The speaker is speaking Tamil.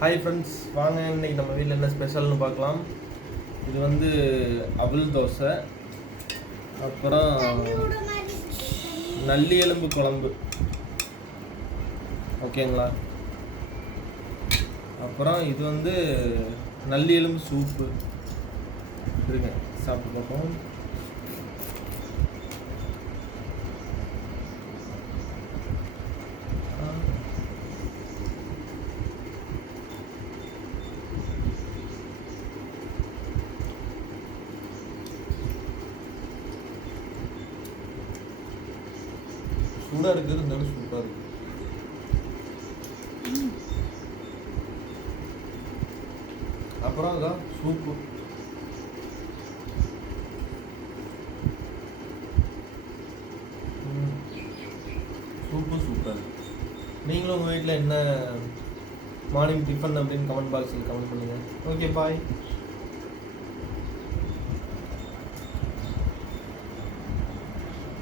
ஹாய் ஃப்ரெண்ட்ஸ், வாங்க இன்னைக்கு நம்ம வீட்டில் என்ன ஸ்பெஷல்னு பார்க்கலாம். இது வந்து அவல் தோசை, அப்புறம் நல்லி எலும்பு குழம்பு, ஓகேங்களா. அப்புறம் இது வந்து நல்லி எலும்பு சூப்பு. இருங்க சாப்பிட்டு பார்ப்போம். சூடாக இருக்குது, இருந்தாலும் சூப்பராக இருக்குது. அப்புறம் அதான் சூப்பு. Soup super. நீங்களும் உங்கள் வீட்டில் என்ன மார்னிங் டிஃபன் அப்படின்னு கமெண்ட் பாக்ஸில் கமெண்ட் பண்ணுங்கள். ஓகே, பாய்.